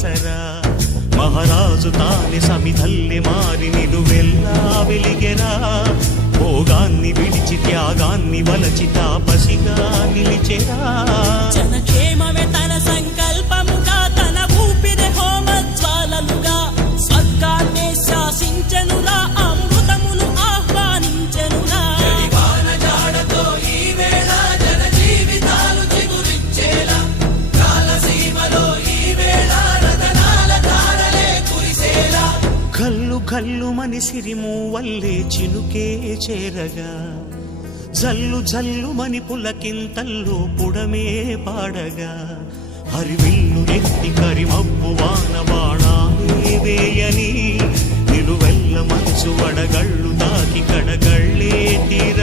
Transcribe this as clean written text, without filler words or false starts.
ఆసరా మహారాజు తానే సమిధల్లె మారి నిలువెల్లా వెలిగెరా భోగాన్ని విడిచి త్యాగాన్ని వలచి తాపసిగా నిలిచెరా జనక్షేమమే తన సంకల్పముగా తన ఊపిరి హోమజ్వాలలుగా స్వర్గాన్నే శాసించెనురా అమృతమును ఆహ్వానించెనురా జాడతో ఈ వేళ జన జీవితాలు చిగురించేలా కాలసీమలో ఈ వేళ రతనాల ధారలే కురిసేలా కల్లు కల్లు మని సిరిము వల్లే చినుకే చేరగా జల్లు జల్లు మని పులకింతల్లు పుడమే పాడగా హరివిల్లు ఎత్తి కరిమబ్బు వాన బాణాలే వేయని నిలువెల్ల మంచు వడగళ్ళు తాకి కడగళ్ళే తీర